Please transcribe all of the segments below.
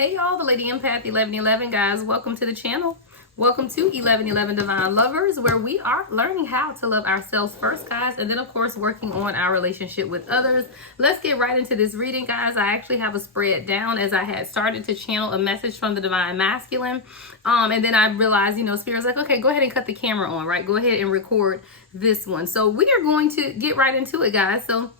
Hey y'all, the Lady Empath 1111 guys, welcome to the channel. Welcome to 1111 Divine Lovers, where we are learning how to love ourselves first, guys, and then of course working on our relationship with others. Let's get right into this reading, guys. I actually have a spread down as I had started to channel a message from the Divine Masculine, and then I realized, Spirit's like, okay, go ahead and cut the camera on, right? Go ahead and record this one. So we are going to get right into it, guys. So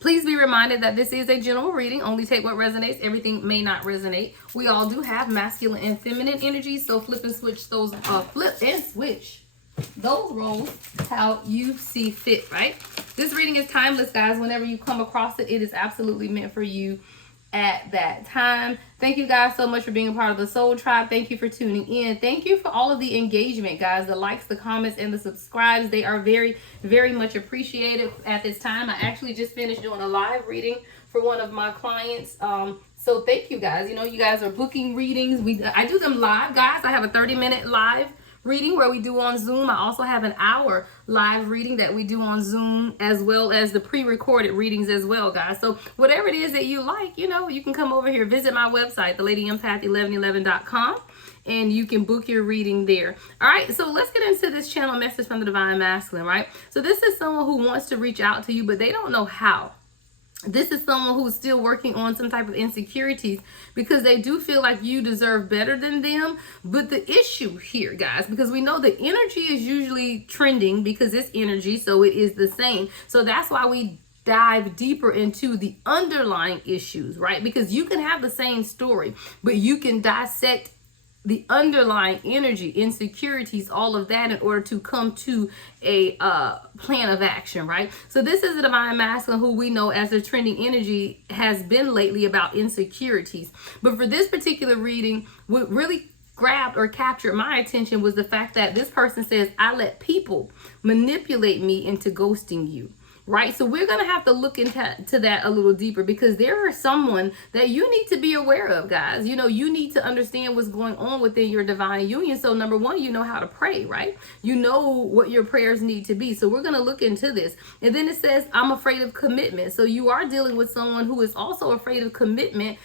please be reminded that this is a general reading. Only take what resonates. Everything may not resonate. We all do have masculine and feminine energy, so flip and switch those roles how you see fit, right? This reading is timeless, guys. Whenever you come across it, it is absolutely meant for you at that time. Thank you guys so much for being a part of the Soul Tribe. Thank you for tuning in. Thank you for all of the engagement, guys, the likes, the comments, and the subscribes. They are very, very much appreciated at this time. I actually just finished doing a live reading for one of my clients. So thank you guys. You guys are booking readings. I do them live, guys. I have a 30-minute live reading where we do on Zoom. I also have an hour live reading that we do on Zoom, as well as the pre-recorded readings as well, guys. So whatever it is that you like, you can come over here, visit my website, theladyempath1111.com, and you can book your reading there. All right, so let's get into this channel message from the Divine Masculine, right? So this is someone who wants to reach out to you, but they don't know how. This is someone who's still working on some type of insecurities because they do feel like you deserve better than them. But the issue here, guys, because we know the energy is usually trending because it's energy, so it is the same. So that's why we dive deeper into the underlying issues, right? Because you can have the same story, but you can dissect the underlying energy, insecurities, all of that in order to come to a plan of action, right? So this is the Divine Masculine, who we know as the trending energy has been lately about insecurities. But for this particular reading, what really grabbed or captured my attention was the fact that this person says, I let people manipulate me into ghosting you. Right? So we're going to have to look into that a little deeper, because there is someone that you need to be aware of, guys. You need to understand what's going on within your divine union. So number one, you know how to pray, right? You know what your prayers need to be. So we're going to look into this. And then it says, I'm afraid of commitment. So you are dealing with someone who is also afraid of commitment,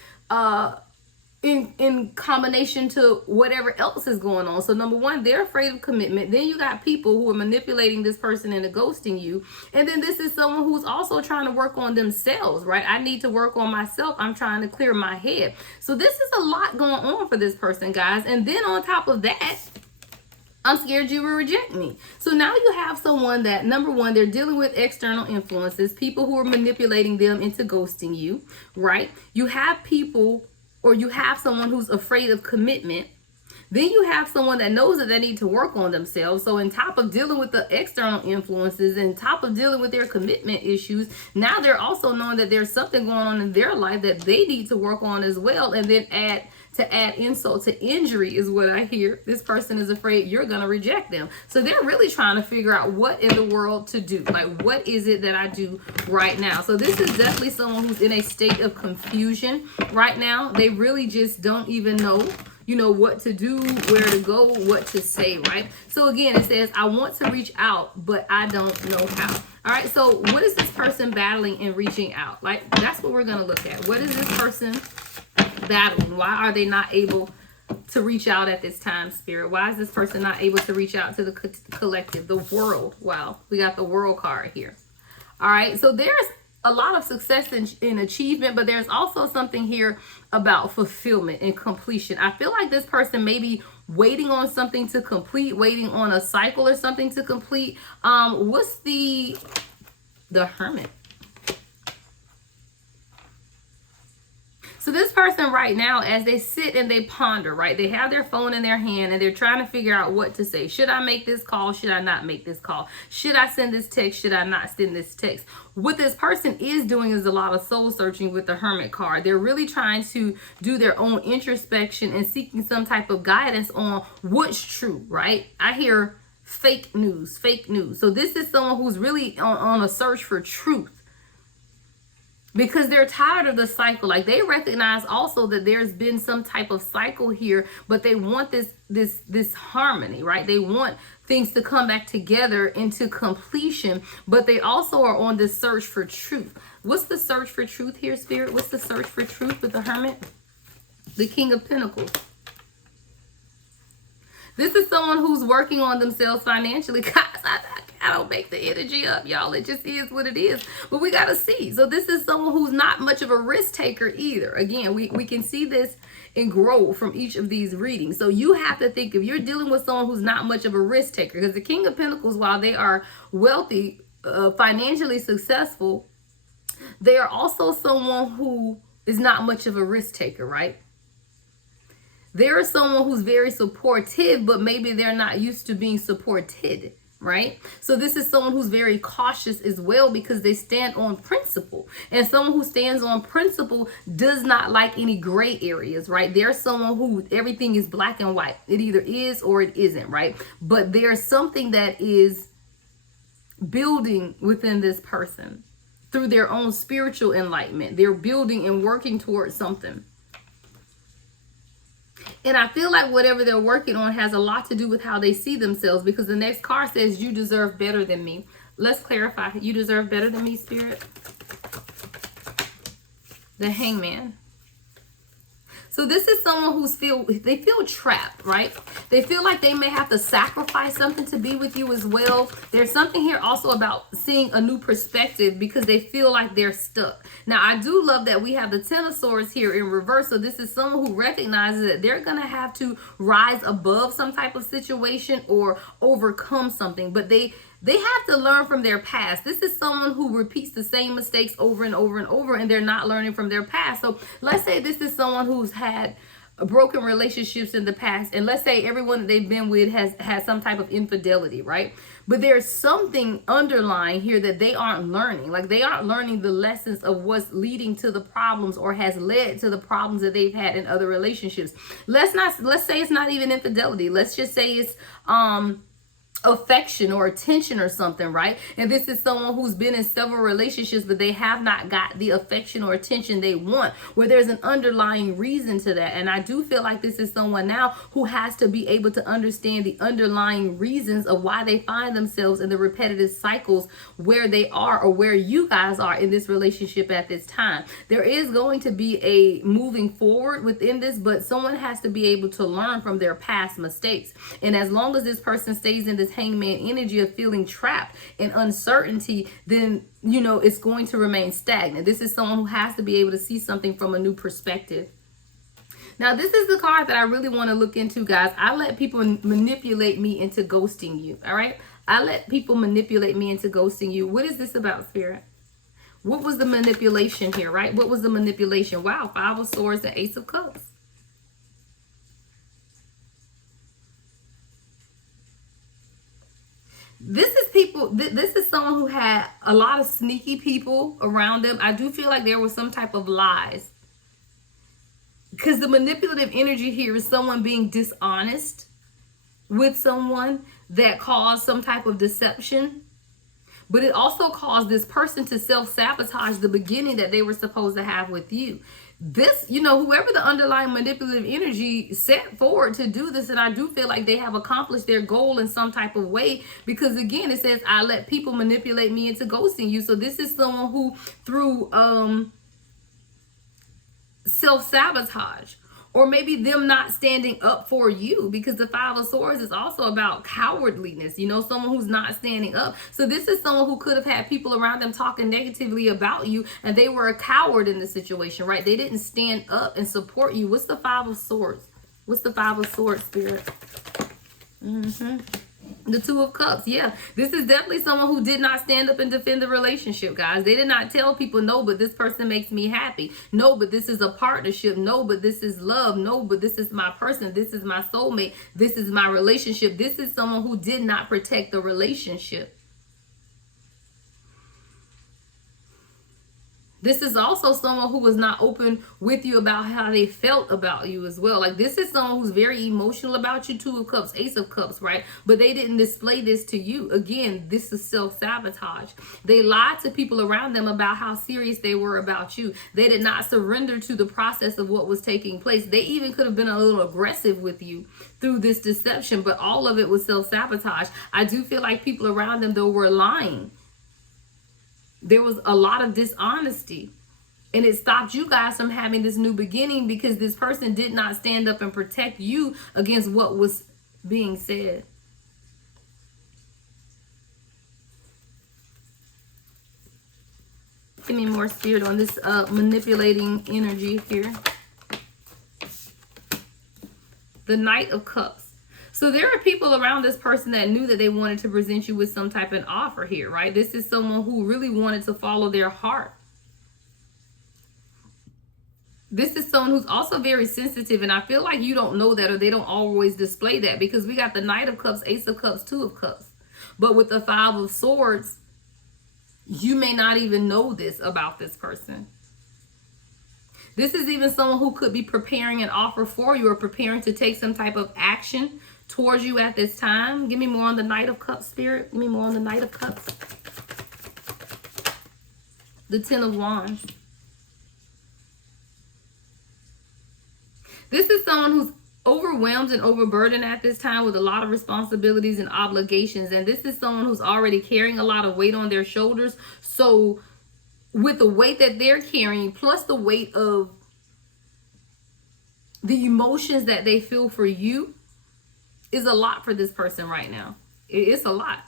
in combination to whatever else is going on. So number one, they're afraid of commitment. Then you got people who are manipulating this person into ghosting you. And then this is someone who's also trying to work on themselves, right? I need to work on myself. I'm trying to clear my head. So this is a lot going on for this person, guys. And then on top of that, I'm scared you will reject me. So now you have someone that, number one, they're dealing with external influences, people who are manipulating them into ghosting you, right? You have people, or you have someone who's afraid of commitment. Then you have someone that knows that they need to work on themselves. So on top of dealing with the external influences, and top of dealing with their commitment issues, now they're also knowing that there's something going on in their life that they need to work on as well. And then add insult to injury is what I hear. This person is afraid you're going to reject them. So they're really trying to figure out what in the world to do. Like, what is it that I do right now? So this is definitely someone who's in a state of confusion right now. They really just don't even know, what to do, where to go, what to say, right? So again, it says, I want to reach out, but I don't know how. All right, so what is this person battling and reaching out? Like, that's what we're going to look at. What is this person battling? Why are they not able to reach out at this time, Spirit? Why is this person not able to reach out to the collective, the world? Wow, we got the world card here. All right, so there's a lot of success in achievement, but there's also something here about fulfillment and completion. I feel like this person may be waiting on something to complete, waiting on a cycle or something to complete. What's the Hermit? So this person right now, as they sit and they ponder, right? They have their phone in their hand and they're trying to figure out what to say. Should I make this call? Should I not make this call? Should I send this text? Should I not send this text? What this person is doing is a lot of soul searching with the Hermit card. They're really trying to do their own introspection and seeking some type of guidance on what's true, right? I hear fake news, fake news. So this is someone who's really on a search for truth, because they're tired of the cycle. Like, they recognize also that there's been some type of cycle here, but they want this harmony, right? They want things to come back together into completion, but they also are on this search for truth. What's the search for truth here, Spirit? What's the search for truth with the Hermit? The King of Pentacles. This is someone who's working on themselves financially. Guys, I don't make the energy up, y'all. It just is what it is. But we got to see. So this is someone who's not much of a risk taker either. Again, we can see this and grow from each of these readings. So you have to think, if you're dealing with someone who's not much of a risk taker, because the King of Pentacles, while they are wealthy, financially successful, they are also someone who is not much of a risk taker, right? There is someone who's very supportive, but maybe they're not used to being supported, right? So this is someone who's very cautious as well, because they stand on principle. And someone who stands on principle does not like any gray areas, right? There's someone who everything is black and white. It either is or it isn't, right? But there's something that is building within this person through their own spiritual enlightenment. They're building and working towards something. And I feel like whatever they're working on has a lot to do with how they see themselves, because the next card says, you deserve better than me. Let's clarify. You deserve better than me, Spirit. The Hangman. So this is someone they feel trapped, right? They feel like they may have to sacrifice something to be with you as well. There's something here also about seeing a new perspective, because they feel like they're stuck. Now, I do love that we have the Ten of Swords here in reverse. So this is someone who recognizes that they're going to have to rise above some type of situation or overcome something. But they have to learn from their past. This is someone who repeats the same mistakes over and over and over, and they're not learning from their past. So let's say this is someone who's had broken relationships in the past, and let's say everyone that they've been with has had some type of infidelity, right? But there's something underlying here that they aren't learning. Like, they aren't learning the lessons of what's leading to the problems or has led to the problems that they've had in other relationships. Let's say it's not even infidelity. Let's just say it's affection or attention or something, right? And this is someone who's been in several relationships, but they have not got the affection or attention they want, where there's an underlying reason to that. And I do feel like this is someone now who has to be able to understand the underlying reasons of why they find themselves in the repetitive cycles where they are, or where you guys are in this relationship at this time. There is going to be a moving forward within this, but someone has to be able to learn from their past mistakes. And as long as this person stays in this Hangman energy of feeling trapped and uncertainty, then it's going to remain stagnant. This is someone who has to be able to see something from a new perspective. Now, this is the card that I really want to look into, guys. I let people manipulate me into ghosting you. All right, I let people manipulate me into ghosting you. What is this about, Spirit? What was the manipulation here, right? What was the manipulation? Wow, Five of Swords and Ace of Cups. This is someone who had a lot of sneaky people around them. I do feel like there was some type of lies, because the manipulative energy here is someone being dishonest with someone that caused some type of deception. But it also caused this person to self-sabotage the beginning that they were supposed to have with you. This, whoever the underlying manipulative energy set forward to do this, and I do feel like they have accomplished their goal in some type of way, because again, it says, I let people manipulate me into ghosting you. So this is someone who, through self-sabotage, or maybe them not standing up for you, because the Five of Swords is also about cowardliness, someone who's not standing up. So this is someone who could have had people around them talking negatively about you, and they were a coward in the situation, right? They didn't stand up and support you. What's the Five of Swords? What's the Five of Swords, Spirit? The Two of Cups. Yeah, this is definitely someone who did not stand up and defend the relationship, guys. They did not tell people, no, but this person makes me happy. No, but this is a partnership. No, but this is love. No, but this is my person. This is my soulmate. This is my relationship. This is someone who did not protect the relationship. This is also someone who was not open with you about how they felt about you as well. Like, this is someone who's very emotional about you. Two of Cups, Ace of Cups, right? But they didn't display this to you. Again, this is self-sabotage. They lied to people around them about how serious they were about you. They did not surrender to the process of what was taking place. They even could have been a little aggressive with you through this deception, but all of it was self-sabotage. I do feel like people around them, though, were lying. There was a lot of dishonesty. And it stopped you guys from having this new beginning because this person did not stand up and protect you against what was being said. Give me more spirit on this manipulating energy here. The Knight of Cups. So there are people around this person that knew that they wanted to present you with some type of offer here, right? This is someone who really wanted to follow their heart. This is someone who's also very sensitive, and I feel like you don't know that, or they don't always display that, because we got the Knight of Cups, Ace of Cups, Two of Cups. But with the Five of Swords, you may not even know this about this person. This is even someone who could be preparing an offer for you or preparing to take some type of action towards you at this time. Give me more on the Knight of Cups, Spirit. Give me more on the Knight of Cups. The Ten of Wands. This is someone who's overwhelmed and overburdened at this time with a lot of responsibilities and obligations. And this is someone who's already carrying a lot of weight on their shoulders. So with the weight that they're carrying, plus the weight of the emotions that they feel for you, is a lot for this person right now. It's a lot.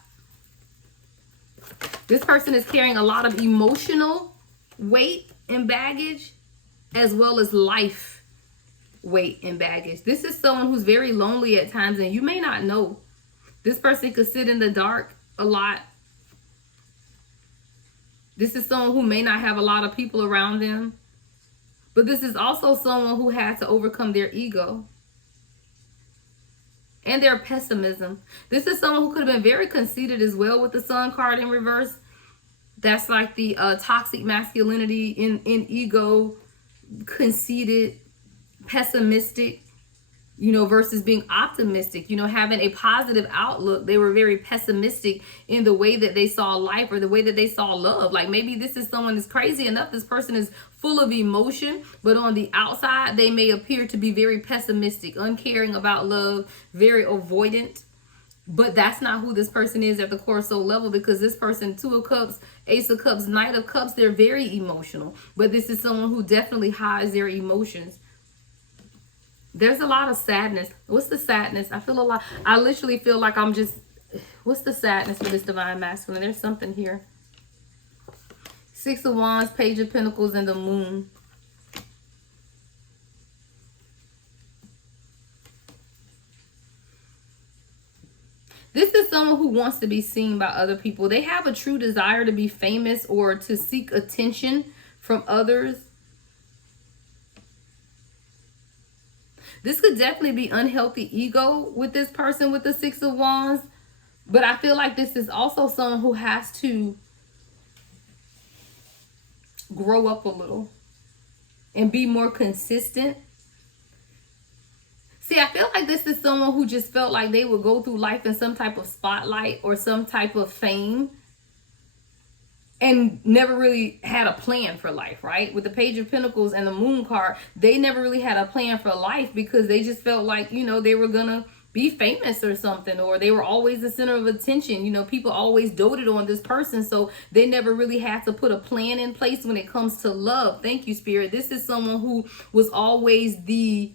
This person is carrying a lot of emotional weight and baggage, as well as life weight and baggage. This is someone who's very lonely at times, and you may not know. This person could sit in the dark a lot. This is someone who may not have a lot of people around them. But this is also someone who had to overcome their ego and their pessimism. This is someone who could have been very conceited as well with the Sun card in reverse. That's like the toxic masculinity in ego, conceited, pessimistic, you know, versus being optimistic, you know, having a positive outlook. They were very pessimistic in the way that they saw life or the way that they saw love. Like maybe this is someone that's crazy enough. This person is full of emotion, but on the outside, they may appear to be very pessimistic, uncaring about love, very avoidant. But that's not who this person is at the core soul level, because this person, Two of Cups, Ace of Cups, Knight of Cups, they're very emotional. But this is someone who definitely hides their emotions. There's a lot of sadness. What's the sadness? I feel a lot. I literally feel like I'm just, what's the sadness for this divine masculine? There's something here. Six of Wands, Page of Pentacles, and the Moon. This is someone who wants to be seen by other people. They have a true desire to be famous or to seek attention from others. This could definitely be unhealthy ego with this person with the Six of Wands. But I feel like this is also someone who has to grow up a little and be more consistent. See, I feel like this is someone who just felt like they would go through life in some type of spotlight or some type of fame and never really had a plan for life, right? With the Page of Pentacles and the Moon card, they never really had a plan for life because they just felt like, you know, they were gonna be famous or something, or they were always the center of attention. You know, people always doted on this person, so they never really had to put a plan in place when it comes to love. Thank you, Spirit. This is someone who was always the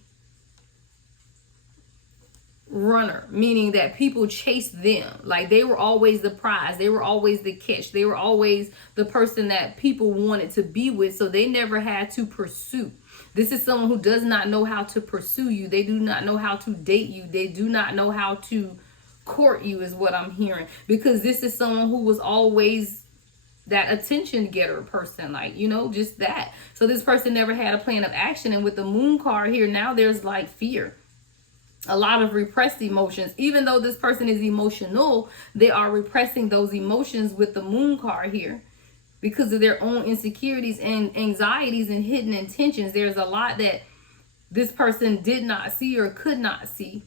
runner, meaning that people chased them. Like they were always the prize, they were always the catch, they were always the person that people wanted to be with, so they never had to pursue. This is someone who does not know how to pursue you. They do not know how to date you. They do not know how to court you, is what I'm hearing, because this is someone who was always that attention getter person, like, you know, just that. So this person never had a plan of action. And with the Moon card here, now there's like fear, a lot of repressed emotions. Even though this person is emotional, they are repressing those emotions with the Moon card here because of their own insecurities and anxieties and hidden intentions. There's a lot that this person did not see or could not see.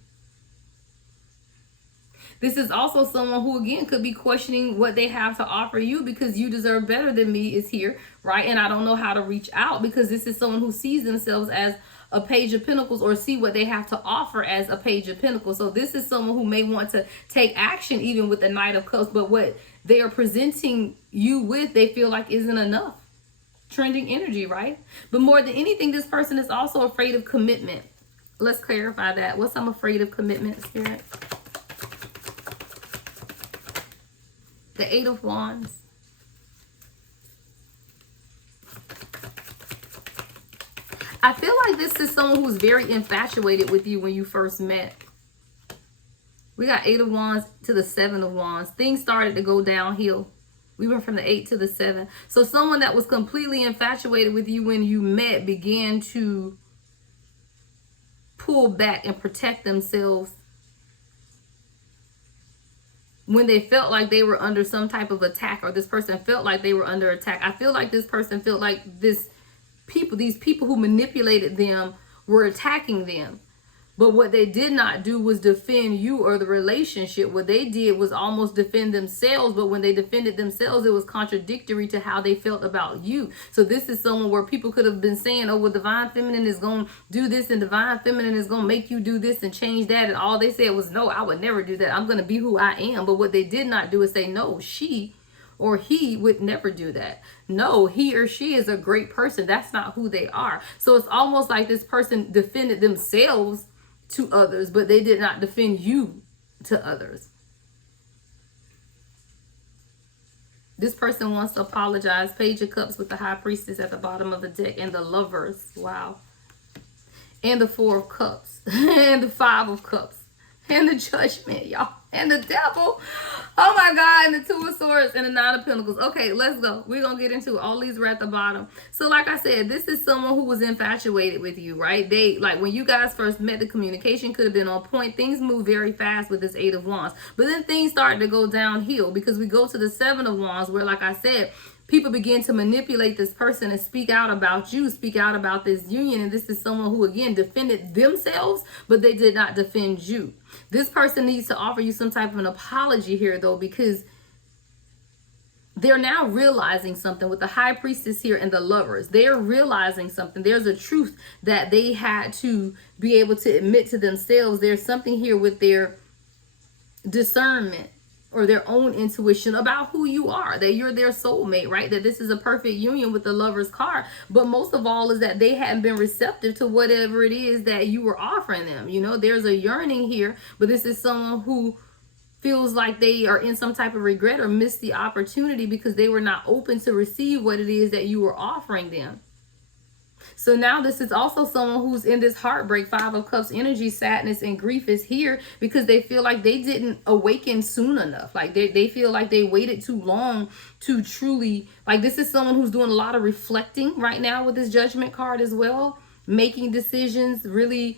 This is also someone who, again, could be questioning what they have to offer you, because you deserve better than me is here, right? And I don't know how to reach out, because this is someone who sees themselves as a Page of Pentacles or see what they have to offer as a Page of Pentacles. So this is someone who may want to take action even with the Knight of Cups, but what they are presenting you with, they feel like isn't enough. trending energy, right? But more than anything, this person is also afraid of commitment. Let's clarify that. What's I'm afraid of commitment, Spirit? The Eight of Wands. I feel like this is someone who's very infatuated with you when you first met. We got Eight of Wands to the Seven of Wands. Things started to go downhill. We went from the 8 to the 7. So someone that was completely infatuated with you when you met began to pull back and protect themselves when they felt like they were under some type of attack, or this person felt like they were under attack. I feel like this person felt like these people who manipulated them were attacking them. But what they did not do was defend you or the relationship. What they did was almost defend themselves. But when they defended themselves, it was contradictory to how they felt about you. So this is someone where people could have been saying, oh, well, Divine Feminine is going to do this and Divine Feminine is going to make you do this and change that. And all they said was, no, I would never do that. I'm going to be who I am. But what they did not do is say, no, she or he would never do that. No, he or she is a great person. That's not who they are. So it's almost like this person defended themselves to others, but they did not defend you to others. This person wants to apologize. Page of Cups with the High Priestess at the bottom of the deck, and the Lovers. Wow. And the Four of Cups. And the Five of Cups. And the Judgment, y'all. And the Devil. Oh my God. And the Two of Swords and the Nine of Pentacles. Okay, let's go. We're going to get into it. All these are at the bottom. So like I said, this is someone who was infatuated with you, right? They, like when you guys first met, the communication could have been on point. Things move very fast with this Eight of Wands. But then things started to go downhill because we go to the Seven of Wands where, like I said, people begin to manipulate this person and speak out about you, speak out about this union. And this is someone who, again, defended themselves, but they did not defend you. This person needs to offer you some type of an apology here, though, because they're now realizing something with the High Priestess here and the Lovers. They're realizing something. There's a truth that they had to be able to admit to themselves. There's something here with their discernment or their own intuition about who you are, that you're their soulmate, right? That this is a perfect union with the Lover's card. But most of all is that they hadn't been receptive to whatever it is that you were offering them. You know, there's a yearning here, but this is someone who feels like they are in some type of regret or missed the opportunity because they were not open to receive what it is that you were offering them. So now this is also someone who's in this heartbreak, Five of Cups energy. Sadness and grief is here because they feel like they didn't awaken soon enough. Like they feel like they waited too long to truly, like this is someone who's doing a lot of reflecting right now with this Judgment card as well, making decisions, really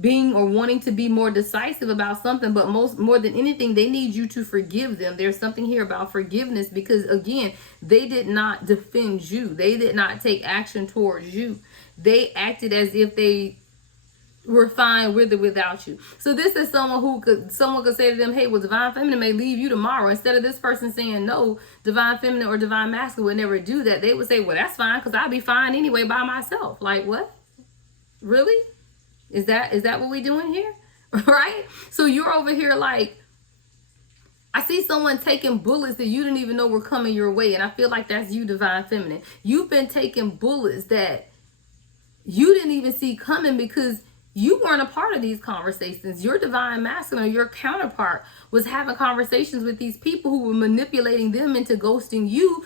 being or wanting to be more decisive about something. But more than anything, they need you to forgive them. There's something here about forgiveness because, again, they did not defend you. They did not take action towards you. They acted as if they were fine with or without you. So this is someone someone could say to them, hey, well, Divine Feminine may leave you tomorrow. Instead of this person saying, no, Divine Feminine or Divine Masculine would never do that. They would say, well, that's fine because I'll be fine anyway by myself. Like, what? Really? Is that what we doing here? Right? So you're over here like, I see someone taking bullets that you didn't even know were coming your way. And I feel like that's you, Divine Feminine. You've been taking bullets that you didn't even see coming because you weren't a part of these conversations. Your Divine Masculine or your counterpart was having conversations with these people who were manipulating them into ghosting you.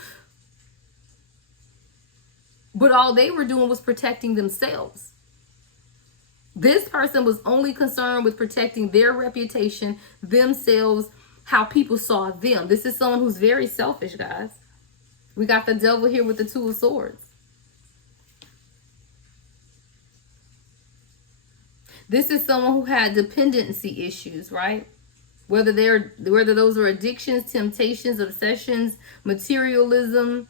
But all they were doing was protecting themselves. This person was only concerned with protecting their reputation, themselves, how people saw them. This is someone who's very selfish, guys. We got the Devil here with the Two of Swords. This is someone who had dependency issues, right? Whether those are addictions, temptations, obsessions, materialism.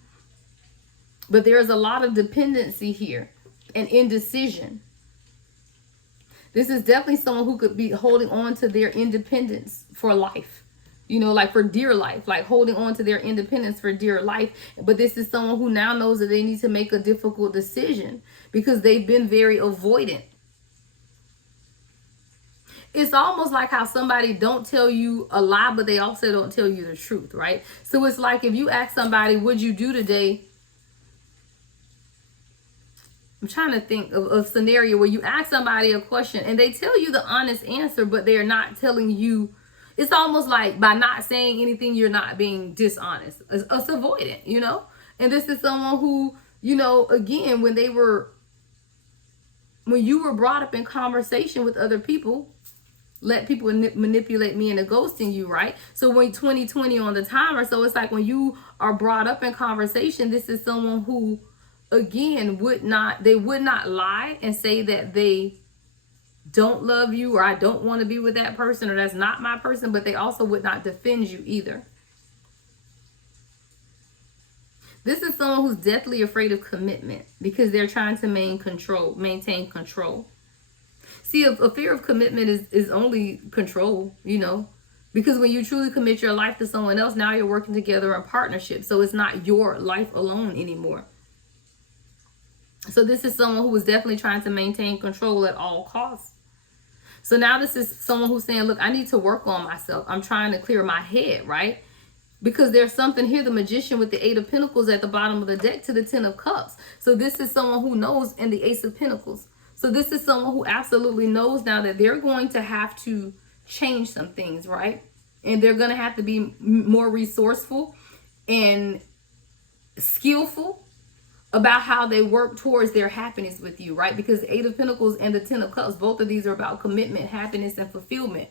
But there's a lot of dependency here and indecision. This is definitely someone who could be holding on to their independence for life. You know, like for dear life, like holding on to their independence for dear life. But this is someone who now knows that they need to make a difficult decision because they've been very avoidant. It's almost like how somebody don't tell you a lie, but they also don't tell you the truth, right? So it's like if you ask somebody, what'd you do today? I'm trying to think of a scenario where you ask somebody a question and they tell you the honest answer, but they're not telling you. It's almost like by not saying anything, you're not being dishonest. It's avoidant, you know? And this is someone who, you know, again, when you were brought up in conversation with other people, let people manipulate me into ghosting you, right? So when 2020 on the timer, so it's like when you are brought up in conversation, this is someone who, again, would not lie and say that they don't love you, or I don't want to be with that person, or that's not my person, but they also would not defend you either. This is someone who's deathly afraid of commitment because they're trying to maintain control. See, a fear of commitment is only control, you know, because when you truly commit your life to someone else, now you're working together in partnership. So it's not your life alone anymore. So this is someone who is definitely trying to maintain control at all costs. So now this is someone who's saying, look, I need to work on myself. I'm trying to clear my head, right? Because there's something here, the Magician with the 8 of Pentacles at the bottom of the deck to the 10 of Cups. So this is someone who knows, and the Ace of Pentacles. So this is someone who absolutely knows now that they're going to have to change some things, right? And they're going to have to be more resourceful and skillful about how they work towards their happiness with you, right? Because the 8 of Pentacles and the 10 of Cups, both of these are about commitment, happiness, and fulfillment.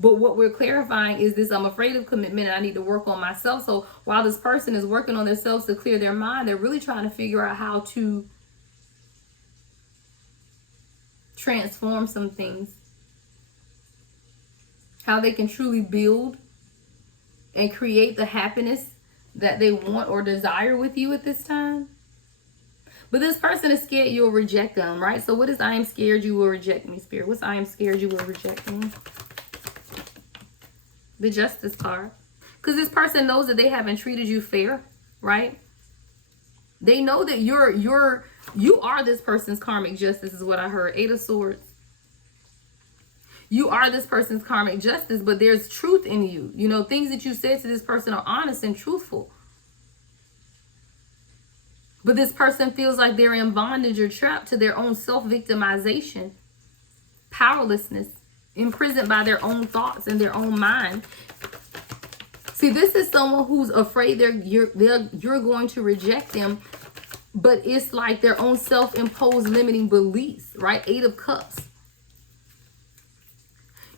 But what we're clarifying is this: I'm afraid of commitment and I need to work on myself. So while this person is working on themselves to clear their mind, they're really trying to figure out how to transform some things, how they can truly build and create the happiness that they want or desire with you at this time. But this person is scared you'll reject them, right? So what is I am scared you will reject me, Spirit? What's I am scared you will reject me? The Justice card. Because this person knows that they haven't treated you fair, right? They know that you are this person's karmic justice, is what I heard. 8 of Swords. You are this person's karmic justice, but there's truth in you. You know, things that you said to this person are honest and truthful. But this person feels like they're in bondage or trapped to their own self-victimization, powerlessness, imprisoned by their own thoughts and their own mind. See, this is someone who's afraid you're going to reject them, but it's like their own self-imposed limiting beliefs, right? 8 of Cups.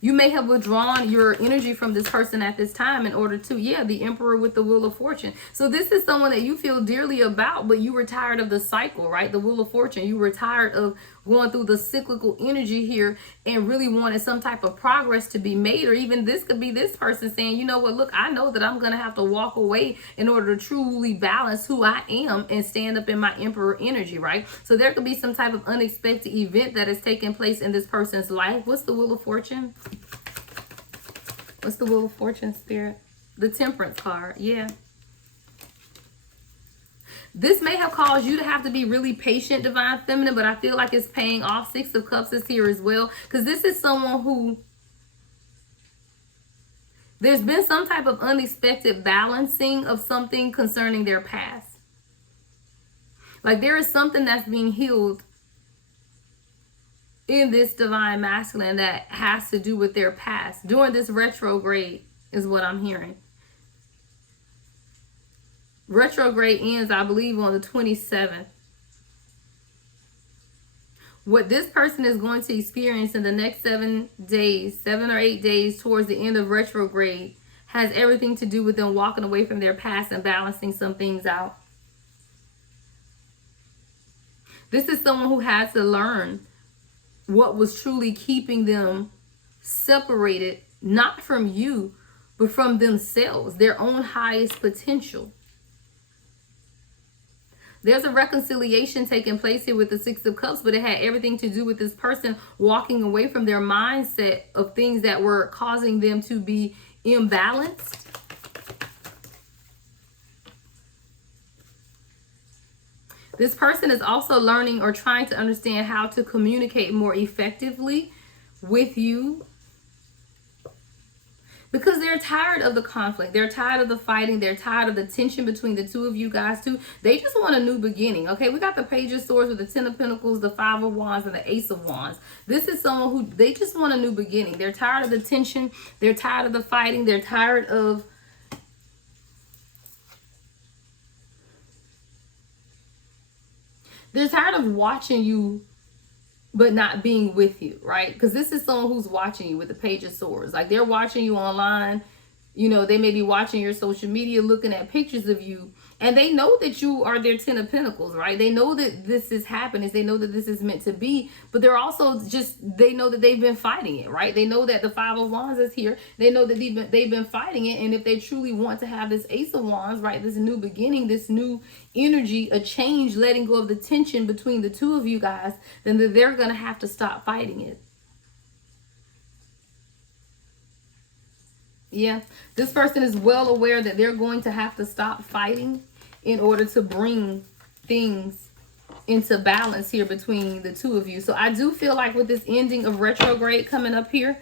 You may have withdrawn your energy from this person at this time in order to, the Emperor with the Wheel of Fortune. So this is someone that you feel dearly about, but you were tired of the cycle, right? The Wheel of Fortune. You were tired of going through the cyclical energy here and really wanted some type of progress to be made. Or even this could be this person saying, you know what, look, I know that I'm going to have to walk away in order to truly balance who I am and stand up in my Emperor energy, right? So there could be some type of unexpected event that is taking place in this person's life. What's the Wheel of Fortune? What's the Wheel of Fortune, Spirit? The Temperance card. Yeah. This may have caused you to have to be really patient, Divine Feminine, but I feel like it's paying off. 6 of Cups is here as well. Because this is someone who, there's been some type of unexpected balancing of something concerning their past. Like there is something that's being healed in this Divine Masculine that has to do with their past. During this retrograde is what I'm hearing. Retrograde ends, I believe, on the 27th. What this person is going to experience in the next 7 days, 7 or 8 days towards the end of retrograde, has everything to do with them walking away from their past and balancing some things out. This is someone who had to learn what was truly keeping them separated, not from you, but from themselves, their own highest potential. There's a reconciliation taking place here with the 6 of Cups, but it had everything to do with this person walking away from their mindset of things that were causing them to be imbalanced. This person is also learning or trying to understand how to communicate more effectively with you. Because they're tired of the conflict. They're tired of the fighting. They're tired of the tension between the two of you guys too. They just want a new beginning. Okay, we got the Page of Swords with the Ten of Pentacles, the Five of Wands, and the Ace of Wands. This is someone who, they just want a new beginning. They're tired of the tension. They're tired of the fighting. They're tired of watching you but not being with you, right? Because this is someone who's watching you with the Page of Swords. Like, they're watching you online. You know, they may be watching your social media, looking at pictures of you, and they know that you are their Ten of Pentacles, right? They know that this is happening. They know that this is meant to be, but they're also just, they know that they've been fighting it, right? They know that the Five of Wands is here. They know that they've been fighting it, and if they truly want to have this Ace of Wands, right, this new beginning, this new energy, a change, letting go of the tension between the two of you guys, then they're going to have to stop fighting it. Yeah, this person is well aware that they're going to have to stop fighting in order to bring things into balance here between the two of you. So I do feel like with this ending of retrograde coming up here,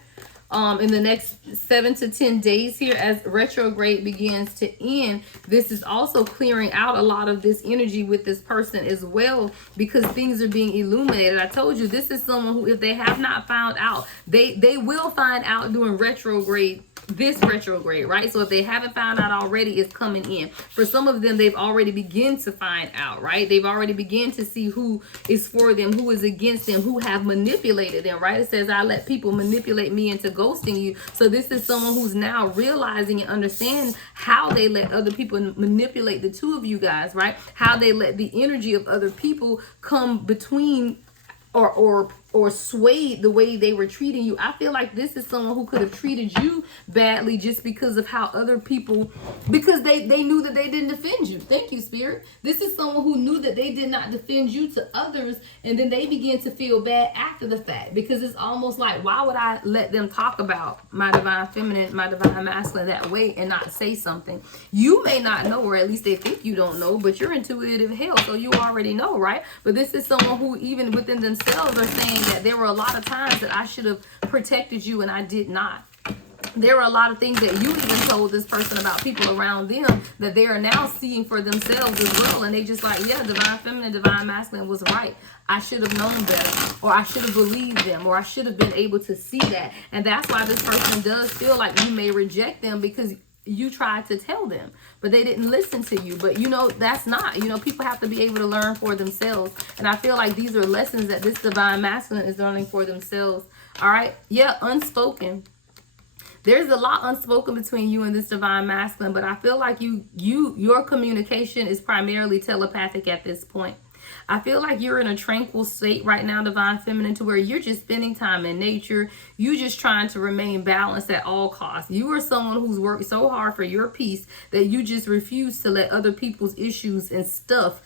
in the next 7 to 10 days here, as retrograde begins to end, this is also clearing out a lot of this energy with this person as well, because things are being illuminated. I told you, this is someone who, if they have not found out, they will find out during retrograde, this retrograde, right? So if they haven't found out already, it's coming in. For some of them, they've already begun to find out, right? They've already begun to see who is for them, who is against them, who have manipulated them, right? It says, I let people manipulate me into ghosting you. So this is someone who's now realizing and understanding how they let other people manipulate the two of you guys, right? How they let the energy of other people come between or swayed the way they were treating you. I feel like this is someone who could have treated you badly just because of how other people, because they knew that they didn't defend you. Thank you, Spirit. This is someone who knew that they did not defend you to others, and then they began to feel bad after the fact, because it's almost like, why would I let them talk about my divine feminine, my divine masculine that way and not say something? You may not know, or at least they think you don't know, but you're intuitive hell, so you already know, right? But this is someone who even within themselves are saying that there were a lot of times that I should have protected you and I did not. There were a lot of things that you even told this person about people around them that they are now seeing for themselves as well. And they just like, yeah, divine feminine, divine masculine was right. I should have known better, or I should have believed them, or I should have been able to see that. And that's why this person does feel like you may reject them, because you tried to tell them, but they didn't listen to you. But you know, that's not, you know, people have to be able to learn for themselves. And I feel like these are lessons that this divine masculine is learning for themselves. All right. Yeah. Unspoken. There's a lot unspoken between you and this divine masculine, but I feel like your communication is primarily telepathic at this point. I feel like you're in a tranquil state right now, divine feminine, to where you're just spending time in nature. You're just trying to remain balanced at all costs. You are someone who's worked so hard for your peace that you just refuse to let other people's issues and stuff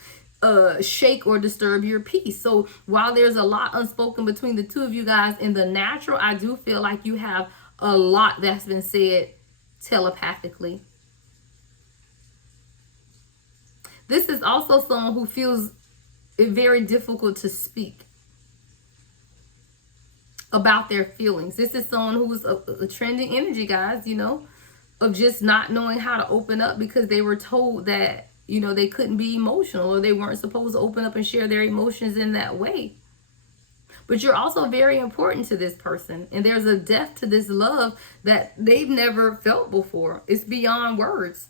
shake or disturb your peace. So while there's a lot unspoken between the two of you guys, in the natural, I do feel like you have a lot that's been said telepathically. This is also someone who feels it very difficult to speak about their feelings. This is someone who's a trending energy, guys, you know, of just not knowing how to open up because they were told that, you know, they couldn't be emotional, or they weren't supposed to open up and share their emotions in that way. But you're also very important to this person, and there's a depth to this love that they've never felt before. It's beyond words.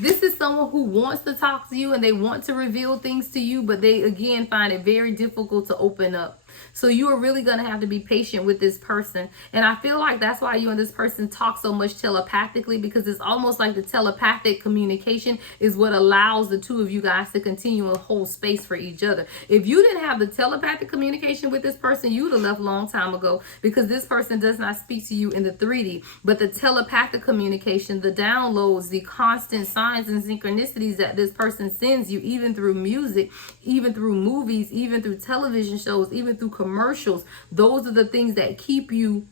This is someone who wants to talk to you and they want to reveal things to you, but they, again, find it very difficult to open up. So you are really going to have to be patient with this person. And I feel like that's why you and this person talk so much telepathically, because it's almost like the telepathic communication is what allows the two of you guys to continue and hold space for each other. If you didn't have the telepathic communication with this person, you would have left a long time ago, because this person does not speak to you in the 3D. But the telepathic communication, the downloads, the constant signs and synchronicities that this person sends you, even through music, even through movies, even through television shows, even through commercials, those are the things that keep you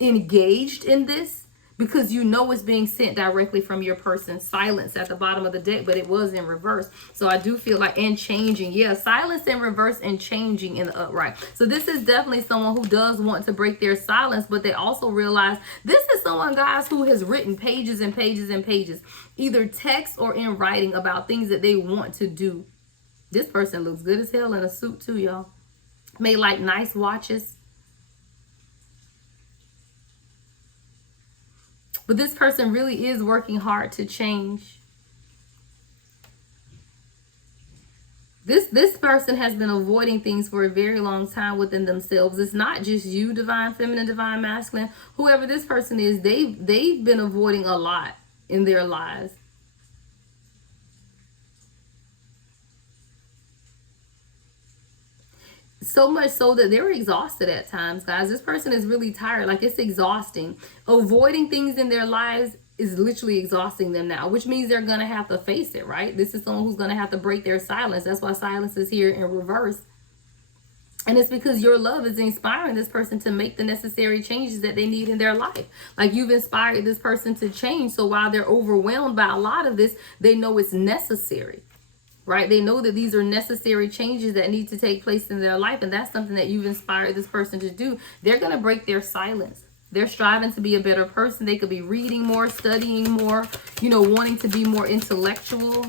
engaged in this, because you know it's being sent directly from your person. Silence at the bottom of the deck, but it was in reverse. So I do feel like, and changing. Yeah, silence in reverse and changing in the upright. So this is definitely someone who does want to break their silence, but they also realize this is someone, guys, who has written pages and pages and pages, either text or in writing, about things that they want to do. This person looks good as hell in a suit too, y'all. May like nice watches. But this person really is working hard to change. This person has been avoiding things for a very long time within themselves. It's not just you, divine feminine, divine masculine. Whoever this person is, they've been avoiding a lot in their lives. So much so that they're exhausted at times, guys. This person is really tired. Like, it's exhausting. Avoiding things in their lives is literally exhausting them now, which means they're going to have to face it, right? This is someone who's going to have to break their silence. That's why silence is here in reverse. And it's because your love is inspiring this person to make the necessary changes that they need in their life. Like, you've inspired this person to change. So while they're overwhelmed by a lot of this, they know it's necessary. Right? They know that these are necessary changes that need to take place in their life. And that's something that you've inspired this person to do. They're going to break their silence. They're striving to be a better person. They could be reading more, studying more, you know, wanting to be more intellectual.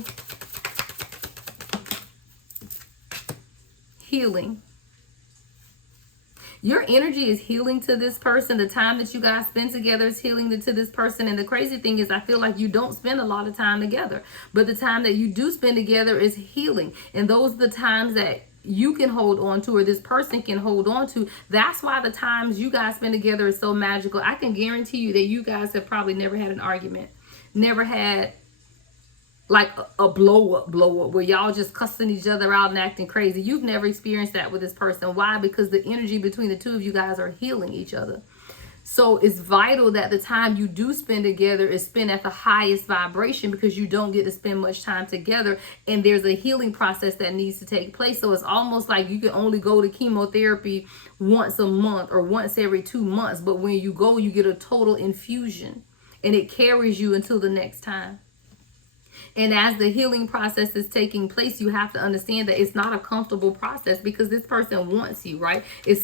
Healing. Your energy is healing to this person. The time that you guys spend together is healing to this person. And the crazy thing is, I feel like you don't spend a lot of time together. But the time that you do spend together is healing. And those are the times that you can hold on to, or this person can hold on to. That's why the times you guys spend together is so magical. I can guarantee you that you guys have probably never had an argument. Never had like a blow up where y'all just cussing each other out and acting crazy. You've never experienced that with this person. Why? Because the energy between the two of you guys are healing each other. So it's vital that the time you do spend together is spent at the highest vibration, because you don't get to spend much time together, and there's a healing process that needs to take place. So it's almost like you can only go to chemotherapy once a month or once every 2 months, but when you go, you get a total infusion and it carries you until the next time. And as the healing process is taking place, you have to understand that it's not a comfortable process, because this person wants you, right?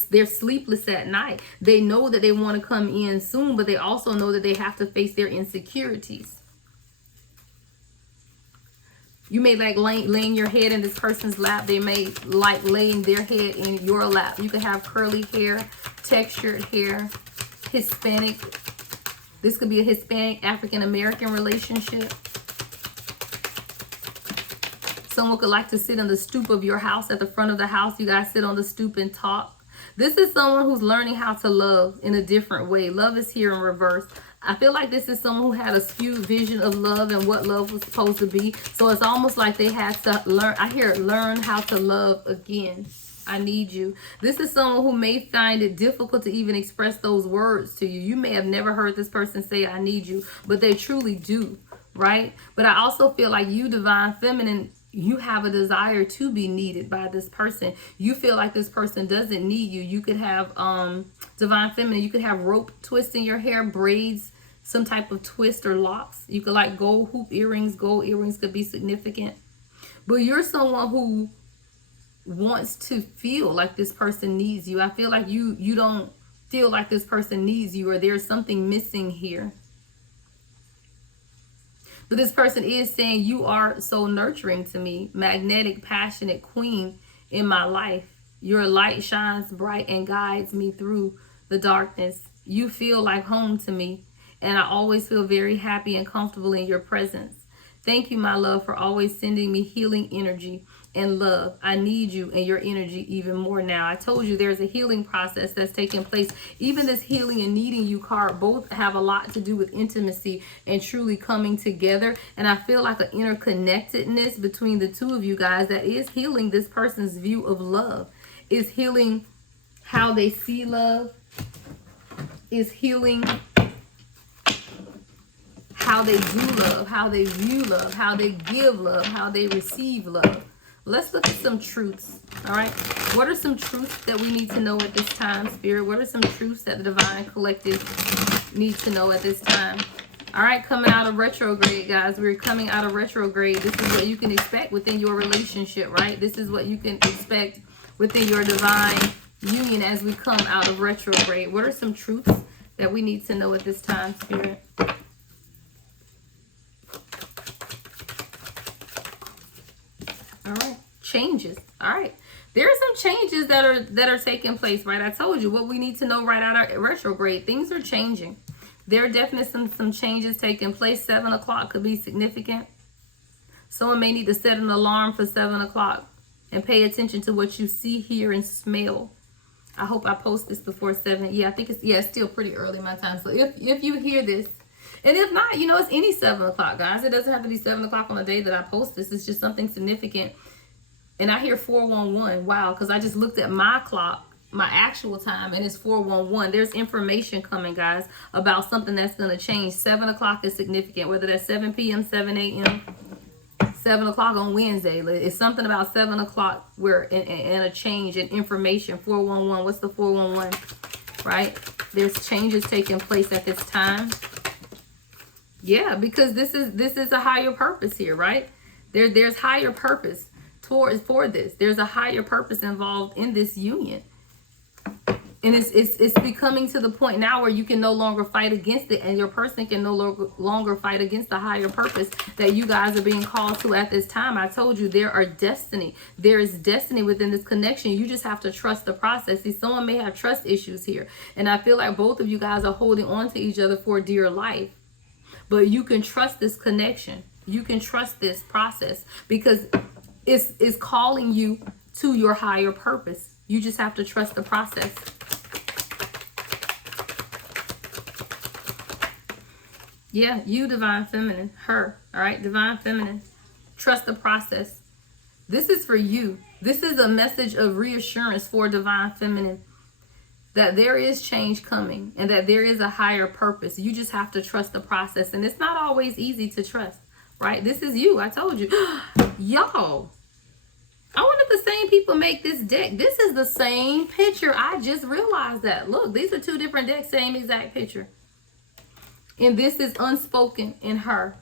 They're sleepless at night. They know that they want to come in soon, but they also know that they have to face their insecurities. You may like laying your head in this person's lap. They may like laying their head in your lap. You can have curly hair, textured hair, Hispanic. This could be a Hispanic African-American relationship. Someone could like to sit on the stoop of your house, at the front of the house. You guys sit on the stoop and talk. This is someone who's learning how to love in a different way. Love is here in reverse. I feel like this is someone who had a skewed vision of love and what love was supposed to be. So it's almost like they had to learn. I hear learn how to love again. I need you. This is someone who may find it difficult to even express those words to you. You may have never heard this person say, I need you, but they truly do, right? But I also feel like you, divine feminine, you have a desire to be needed by this person. You feel like this person doesn't need you. You could have divine feminine, you could have rope twists in your hair, braids, some type of twist or locks. You could like gold hoop earrings. Gold earrings could be significant. But you're someone who wants to feel like this person needs you. I feel like you don't feel like this person needs you, or there's something missing here. But this person is saying, you are so nurturing to me, magnetic, passionate queen in my life. Your light shines bright and guides me through the darkness. You feel like home to me, and I always feel very happy and comfortable in your presence. Thank you, my love, for always sending me healing energy and love. I need you and your energy even more now. I told you there's a healing process that's taking place. Even this healing and needing you card both have a lot to do with intimacy and truly coming together. And I feel like an interconnectedness between the two of you guys that is healing this person's view of love, is healing how they see love, is healing how they do love, how they view love, how they give love, how they receive love. Let's look at some truths, all right? What are some truths that we need to know at this time, Spirit? What are some truths that the Divine Collective need to know at this time. All right, coming out of retrograde, guys. We're coming out of retrograde. This is what you can expect within your relationship, right? This is what you can expect within your divine union as we come out of retrograde. What are some truths that we need to know at this time, Spirit? All right, changes. All right, there are some changes that are taking place, right? I told you what we need to know right out of retrograde. Things are changing. There are definitely some changes taking place. 7 o'clock could be significant. Someone may need to set an alarm for 7 o'clock and pay attention to what you see, hear, and smell. I hope I post this before 7. Yeah, I think it's still pretty early my time. So if you hear this, and if not, you know, it's any 7 o'clock, guys. It doesn't have to be 7 o'clock on the day that I post this. It's just something significant. And I hear 411. Wow, because I just looked at my clock, my actual time, and it's 411. There's information coming, guys, about something that's going to change. 7 o'clock is significant, whether that's 7 p.m., 7 a.m., 7 o'clock on Wednesday. It's something about 7 o'clock where and a change in information. 411. What's the 411? Right? There's changes taking place at this time. Yeah, because this is a higher purpose here, right? There's higher purpose for this. There's a higher purpose involved in this union. And it's becoming to the point now where you can no longer fight against it, and your person can no longer fight against the higher purpose that you guys are being called to at this time. I told you there is destiny within this connection. You just have to trust the process. See, someone may have trust issues here, and I feel like both of you guys are holding on to each other for dear life. But you can trust this connection. You can trust this process because it's calling you to your higher purpose. You just have to trust the process. Yeah, you, divine feminine, her, all right, divine feminine. Trust the process. This is for you. This is a message of reassurance for divine feminine that there is change coming and that there is a higher purpose. You just have to trust the process. And it's not always easy to trust, right? This is you. I told you. Y'all, I wonder if the same people make this deck. This is the same picture. I just realized that. Look, these are two different decks, same exact picture. And this is unspoken in her,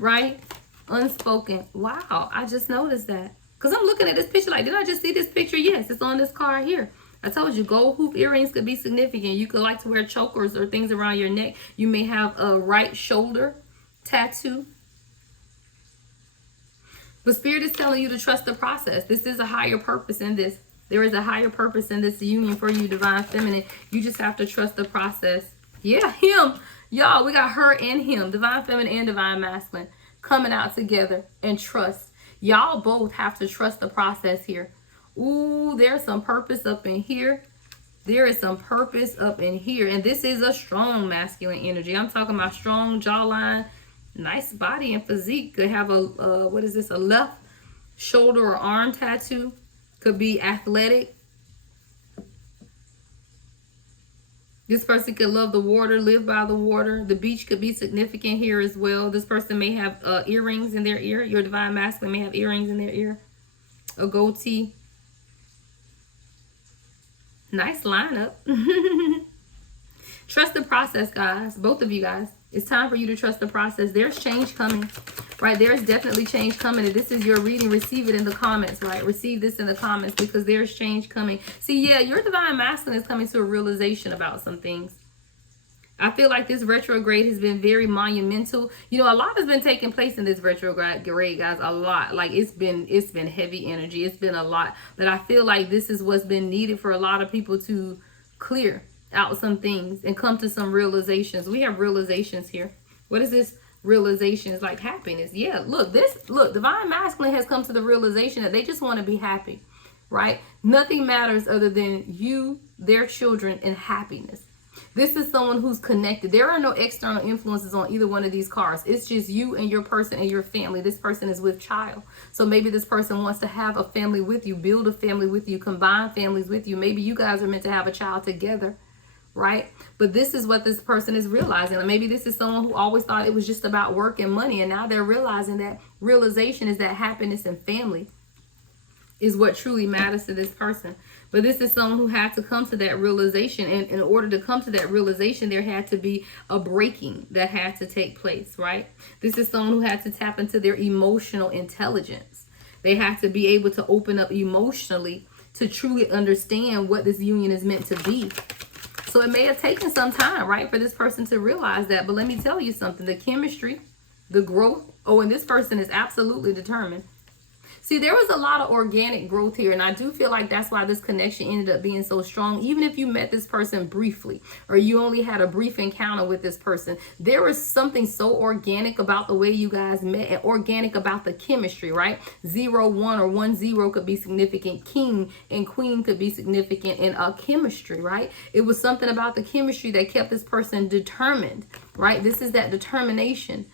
right? Unspoken. Wow, I just noticed that. Because I'm looking at this picture like, did I just see this picture? Yes, it's on this card here. I told you, gold hoop earrings could be significant. You could like to wear chokers or things around your neck. You may have a right shoulder tattoo. But Spirit is telling you to trust the process. This is a higher purpose in this. There is a higher purpose in this union for you, divine feminine. You just have to trust the process. Yeah, him. Y'all, we got her and him, divine feminine and divine masculine, coming out together and trust. Y'all both have to trust the process here. Ooh, there's some purpose up in here. There is some purpose up in here. And this is a strong masculine energy. I'm talking about strong jawline, nice body and physique. Could have a, what is this? A left shoulder or arm tattoo. Could be athletic. This person could love the water, live by the water. The beach could be significant here as well. This person may have earrings in their ear. Your divine masculine may have earrings in their ear. A goatee. Nice lineup. Trust the process, guys. Both of you guys. It's time for you to trust the process. There's change coming, right? There's definitely change coming. And this is your reading. Receive it in the comments, right? Receive this in the comments because there's change coming. See, yeah, your divine masculine is coming to a realization about some things. I feel like this retrograde has been very monumental. You know, a lot has been taking place in this retrograde, guys. A lot. Like it's been heavy energy. It's been a lot. But I feel like this is what's been needed for a lot of people to clear out some things and come to some realizations. We have realizations here. What is this? Realization is like happiness. Yeah, look, divine masculine has come to the realization that they just want to be happy, right? Nothing matters other than you, their children, and happiness. This is someone who's connected. There are no external influences on either one of these cards. It's just you and your person and your family. This person is with child. So maybe this person wants to have a family with you, build a family with you, combine families with you. Maybe you guys are meant to have a child together, right? But this is what this person is realizing. And maybe this is someone who always thought it was just about work and money. And now they're realizing that realization is that happiness and family. is what truly matters to this person. But this is someone who had to come to that realization. And in order to come to that realization, there had to be a breaking that had to take place, right? This is someone who had to tap into their emotional intelligence. They had to be able to open up emotionally to truly understand what this union is meant to be. So it may have taken some time, right, for this person to realize that. But let me tell you something. The chemistry, the growth, and this person is absolutely determined. See, there was a lot of organic growth here, and I do feel like that's why this connection ended up being so strong. Even if you met this person briefly, or you only had a brief encounter with this person, there was something so organic about the way you guys met, and organic about the chemistry, right? 0-1 or 1-0 could be significant. King and queen could be significant in a chemistry, right? It was something about the chemistry that kept this person determined, right? This is that determination,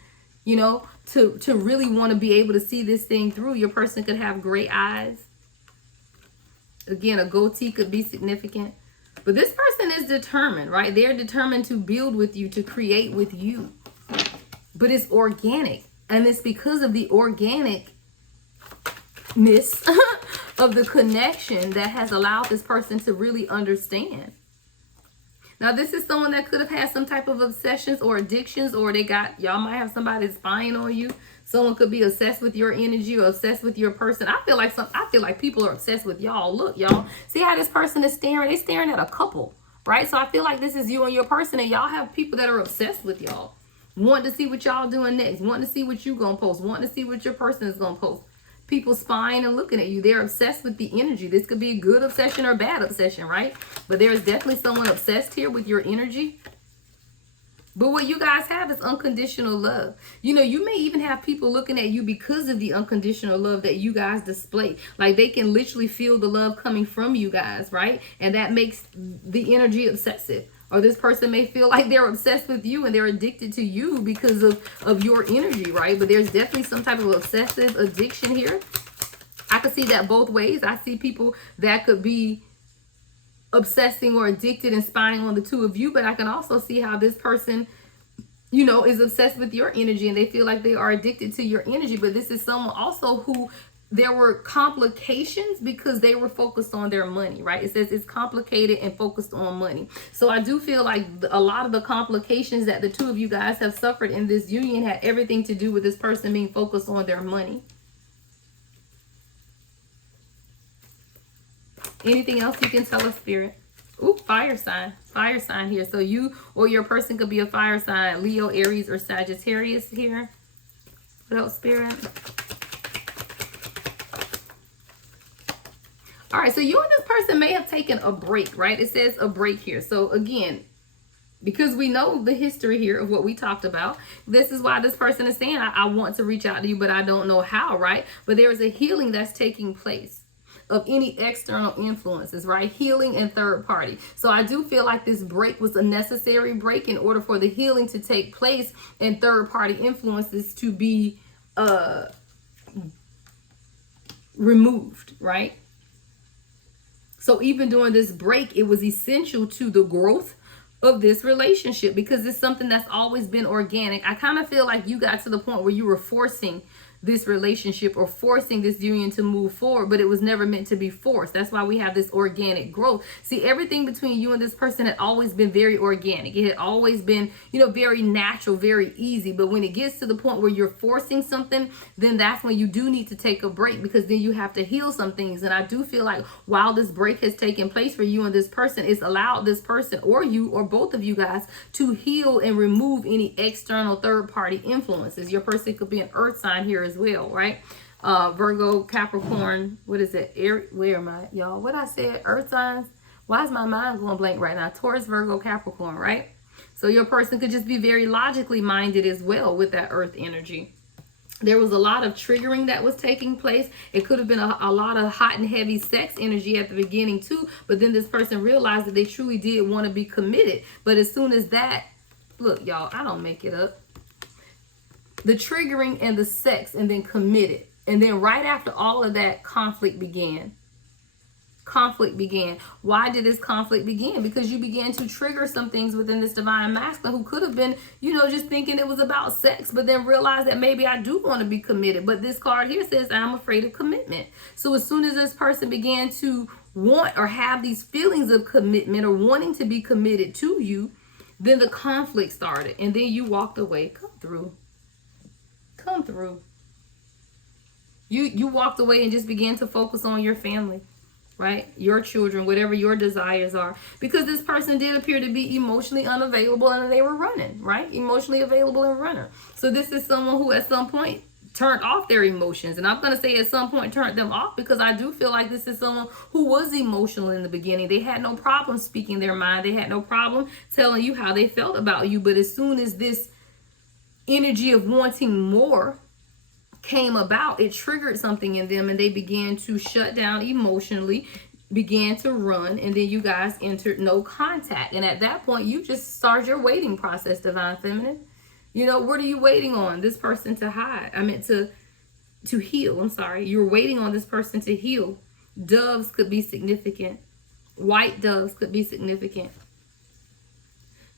you know, to really want to be able to see this thing through. Your person could have great eyes. Again, a goatee could be significant. But this person is determined, right? They're determined to build with you, to create with you. But it's organic. And it's because of the organicness of the connection that has allowed this person to really understand. Now, this is someone that could have had some type of obsessions or addictions, or y'all might have somebody spying on you. Someone could be obsessed with your energy or obsessed with your person. I feel like people are obsessed with y'all. Look, y'all, see how this person is staring? They're staring at a couple, right? So I feel like this is you and your person, and y'all have people that are obsessed with y'all, wanting to see what y'all doing next, wanting to see what you gonna post, wanting to see what your person is gonna post. People spying and looking at you. They're obsessed with the energy. This could be a good obsession or bad obsession, right? But there is definitely someone obsessed here with your energy. But what you guys have is unconditional love. You know, you may even have people looking at you because of the unconditional love that you guys display. Like, they can literally feel the love coming from you guys, right? And that makes the energy obsessive. Or this person may feel like they're obsessed with you and they're addicted to you because of your energy, right? But there's definitely some type of obsessive addiction here. I could see that both ways. I see people that could be obsessing or addicted and spying on the two of you, but I can also see how this person, you know, is obsessed with your energy and they feel like they are addicted to your energy. But this is someone also who there were complications because they were focused on their money, right? It says it's complicated and focused on money. So I do feel like a lot of the complications that the two of you guys have suffered in this union had everything to do with this person being focused on their money. Anything else you can tell us, Spirit? Ooh, fire sign. Fire sign here. So you or your person could be a fire sign. Leo, Aries, or Sagittarius here. What else, Spirit? All right, so you and this person may have taken a break, right? It says a break here. So again, because we know the history here of what we talked about, this is why this person is saying, I want to reach out to you, but I don't know how, right? But there is a healing that's taking place of any external influences, right? Healing and third party. So I do feel like this break was a necessary break in order for the healing to take place and third party influences to be removed, right? So even during this break, it was essential to the growth of this relationship because it's something that's always been organic. I kind of feel like you got to the point where you were forcing this relationship or forcing this union to move forward, but it was never meant to be forced. That's why we have this organic growth. See, everything between you and this person had always been very organic. It had always been, you know, very natural, very easy. But when it gets to the point where you're forcing something, then that's when you do need to take a break because then you have to heal some things. And I do feel like while this break has taken place for you and this person, it's allowed this person or you or both of you guys to heal and remove any external third party influences. Your person could be an earth sign here as well, right? Virgo, Capricorn, what is it? Where am I, y'all? What I said, earth signs. Why is my mind going blank right now? Taurus, Virgo, Capricorn, right? So your person could just be very logically minded as well with that earth energy. There was a lot of triggering that was taking place. It could have been a lot of hot and heavy sex energy at the beginning too, but then this person realized that they truly did want to be committed. But as soon as that, look, y'all, I don't make it up. The triggering and the sex and then committed. And then right after all of that, conflict began. conflict began. Why did this conflict begin? Because you began to trigger some things within this divine masculine who could have been, just thinking it was about sex, but then realized that maybe I do want to be committed. But this card here says I'm afraid of commitment. So as soon as this person began to want or have these feelings of commitment or wanting to be committed to you, then the conflict started, and then you walked away. Come through. You walked away and just began to focus on your family, right? Your children, whatever your desires are. Because this person did appear to be emotionally unavailable, and they were running, right? Emotionally available and runner. So this is someone who at some point turned off their emotions. And I'm going to say at some point turned them off, because I do feel like this is someone who was emotional in the beginning. They had no problem speaking their mind. They had no problem telling you how they felt about you. But as soon as this energy of wanting more came about, it triggered something in them, and they began to shut down emotionally, began to run, and then you guys entered no contact. And at that point, you just start your waiting process, Divine Feminine. What are you waiting on? This person to hide. I meant to heal. I'm sorry. You're waiting on this person to heal. Doves could be significant. White doves could be significant.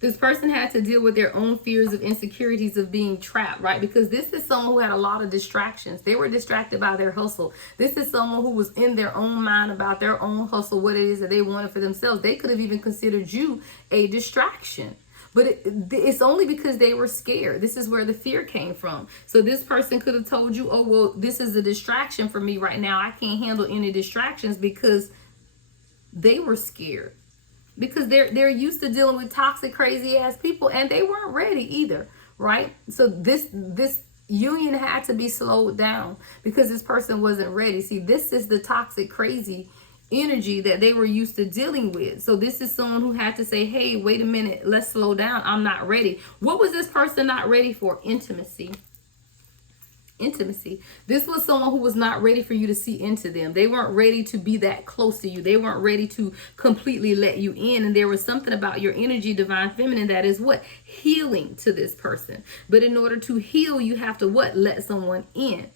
This person had to deal with their own fears of insecurities of being trapped, right? Because this is someone who had a lot of distractions. They were distracted by their hustle. This is someone who was in their own mind about their own hustle, what it is that they wanted for themselves. They could have even considered you a distraction. But it's only because they were scared. This is where the fear came from. So this person could have told you, oh, well, this is a distraction for me right now. I can't handle any distractions, because they were scared. Because they're used to dealing with toxic, crazy ass people, and they weren't ready either, right? So this union had to be slowed down because this person wasn't ready. See, this is the toxic, crazy energy that they were used to dealing with. So this is someone who had to say, hey, wait a minute, let's slow down. I'm not ready. What was this person not ready for? Intimacy. This was someone who was not ready for you to see into them. They weren't ready to be that close to you. They weren't ready to completely let you in. And there was something about your energy, Divine Feminine, that is what? Healing to this person. But in order to heal, you have to what? Let someone in.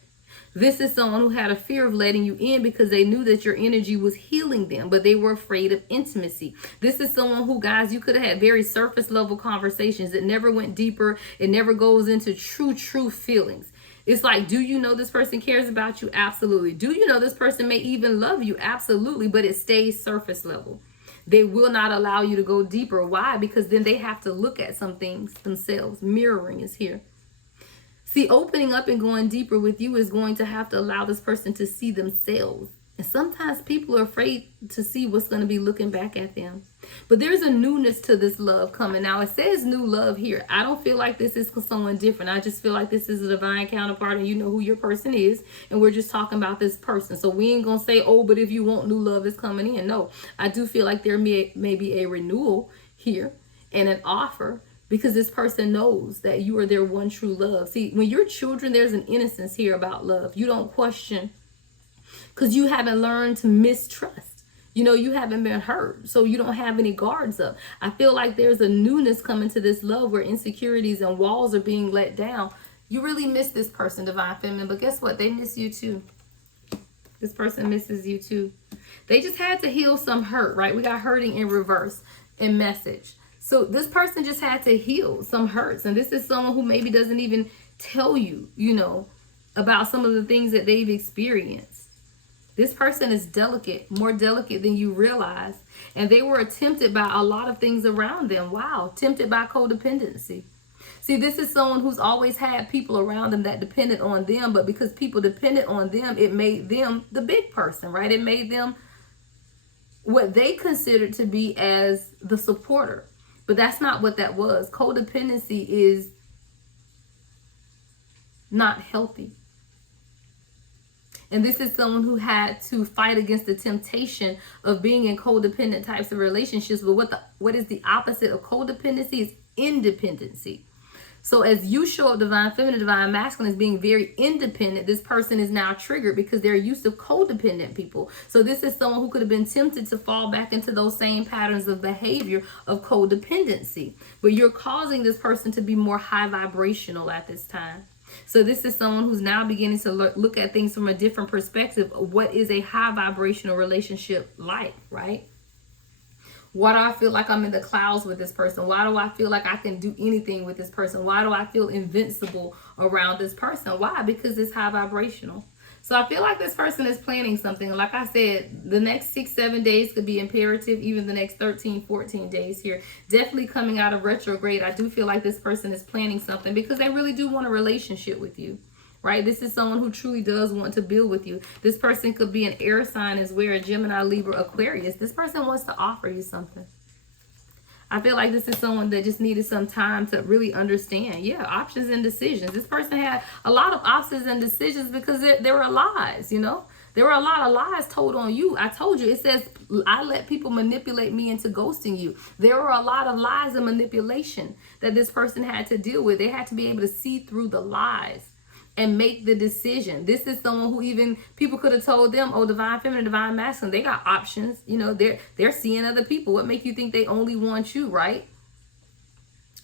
This is someone who had a fear of letting you in because they knew that your energy was healing them, but they were afraid of intimacy. This is someone who, guys, you could have had very surface level conversations. It never went deeper. It never goes into true feelings. It's like, do you know this person cares about you? Absolutely. Do you know this person may even love you? Absolutely. But it stays surface level. They will not allow you to go deeper. Why? Because then they have to look at some things themselves. Mirroring is here. See, opening up and going deeper with you is going to have to allow this person to see themselves. And sometimes people are afraid to see what's going to be looking back at them. But there's a newness to this love coming. Now, it says new love here. I don't feel like this is someone different. I just feel like this is a divine counterpart, and you know who your person is. And we're just talking about this person. So we ain't going to say, oh, but if you want new love, it's coming in. No, I do feel like there may be a renewal here and an offer, because this person knows that you are their one true love. See, when you're children, there's an innocence here about love. You don't question, because you haven't learned to mistrust. You haven't been hurt, so you don't have any guards up. I feel like there's a newness coming to this love where insecurities and walls are being let down. You really miss this person, Divine Feminine, but guess what? They miss you too. This person misses you too. They just had to heal some hurt, right? We got hurting in reverse in message. So this person just had to heal some hurts. And this is someone who maybe doesn't even tell you, about some of the things that they've experienced. This person is delicate, more delicate than you realize. And they were tempted by a lot of things around them. Wow, tempted by codependency. See, this is someone who's always had people around them that depended on them. But because people depended on them, it made them the big person, right? It made them what they considered to be as the supporter. But that's not what that was. Codependency is not healthy. And this is someone who had to fight against the temptation of being in codependent types of relationships. But what is the opposite of codependency is independency. So as you show up Divine Feminine, Divine Masculine as being very independent, this person is now triggered because they're used to codependent people. So this is someone who could have been tempted to fall back into those same patterns of behavior of codependency. But you're causing this person to be more high vibrational at this time. So this is someone who's now beginning to look at things from a different perspective. What is a high vibrational relationship like, right? Why do I feel like I'm in the clouds with this person? Why do I feel like I can do anything with this person? Why do I feel invincible around this person? Why? Because it's high vibrational. So I feel like this person is planning something. Like I said, the next 6-7 days could be imperative, even the next 13-14 days here. Definitely coming out of retrograde, I do feel like this person is planning something because they really do want a relationship with you. Right? This is someone who truly does want to build with you. This person could be an air sign as well, a Gemini, Libra, Aquarius. This person wants to offer you something. I feel like this is someone that just needed some time to really understand. Yeah, options and decisions. This person had a lot of options and decisions because there were lies, you know. There were a lot of lies told on you. I told you, it says, I let people manipulate me into ghosting you. There were a lot of lies and manipulation that this person had to deal with. They had to be able to see through the lies and make the decision. This is someone who even people could have told them, oh, divine feminine, divine masculine, they got options. You know, they're seeing other people. What make you think they only want you, right?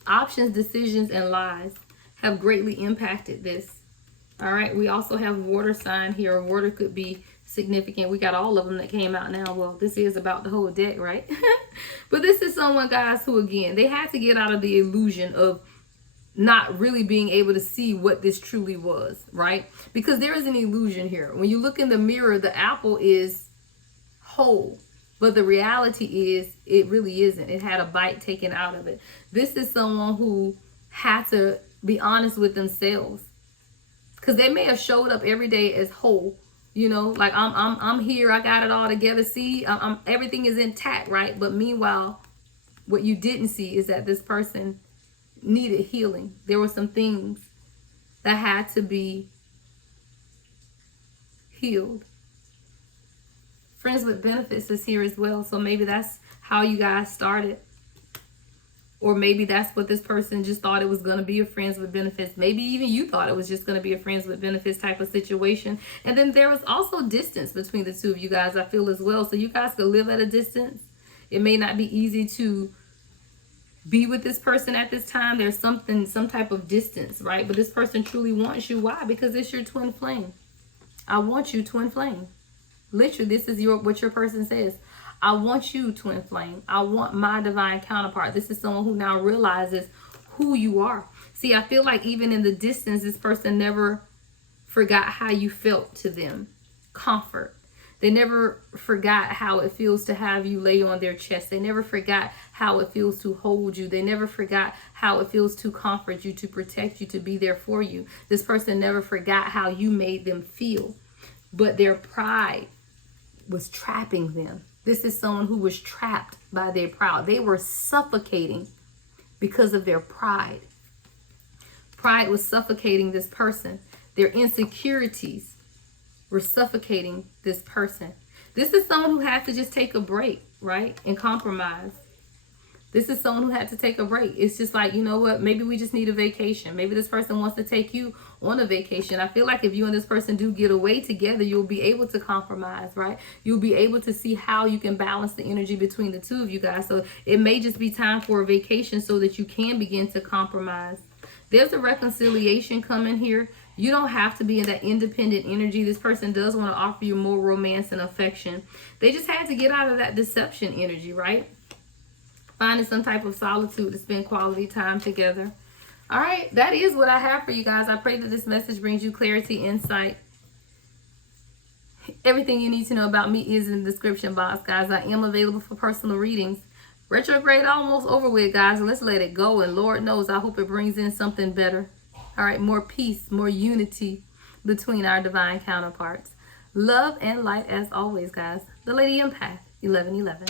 Options, decisions, and lies have greatly impacted this. All right. We also have water sign here. Water could be significant. We got all of them that came out now. Well, this is about the whole deck, right? But this is someone, guys, who, again, they had to get out of the illusion of not really being able to see what this truly was, right? Because there is an illusion here. When you look in the mirror, the apple is whole, but the reality is it really isn't. It had a bite taken out of it. This is someone who had to be honest with themselves, because they may have showed up every day as whole, you know, like I'm here, I got it all together. See, everything is intact, right? But meanwhile, what you didn't see is that this person needed healing. There were some things that had to be healed. Friends with benefits is here as well. So maybe that's how you guys started. Or maybe that's what this person just thought it was going to be, a friends with benefits. Maybe even you thought it was just going to be a friends with benefits type of situation. And then there was also distance between the two of you guys, I feel, as well. So you guys could live at a distance. It may not be easy to be with this person at this time. There's some type of distance, right? But this person truly wants you. Why? Because it's your twin flame. I want you, twin flame. Literally, this is what your person says. I want you, twin flame. I want my divine counterpart. This is someone who now realizes who you are. See, I feel like even in the distance, this person never forgot how you felt to them. Comfort. They never forgot how it feels to have you lay on their chest. They never forgot how it feels to hold you. They never forgot how it feels to comfort you, to protect you, to be there for you. This person never forgot how you made them feel. But their pride was trapping them. This is someone who was trapped by their pride. They were suffocating because of their pride. Pride was suffocating this person. Their insecurities were suffocating this person. This is someone who had to just take a break, right? And compromise. This is someone who had to take a break. It's just like, you know what? Maybe we just need a vacation. Maybe this person wants to take you on a vacation. I feel like if you and this person do get away together, you'll be able to compromise, right? You'll be able to see how you can balance the energy between the two of you guys. So it may just be time for a vacation so that you can begin to compromise. There's a reconciliation coming here. You don't have to be in that independent energy. This person does want to offer you more romance and affection. They just had to get out of that deception energy, right? Finding some type of solitude to spend quality time together. All right, that is what I have for you guys. I pray that this message brings you clarity, insight. Everything you need to know about me is in the description box, guys. I am available for personal readings. Retrograde almost over with, guys. Let's let it go. And Lord knows, I hope it brings in something better. All right, more peace, more unity between our divine counterparts. Love and light as always, guys. The Lady Empath, 1111.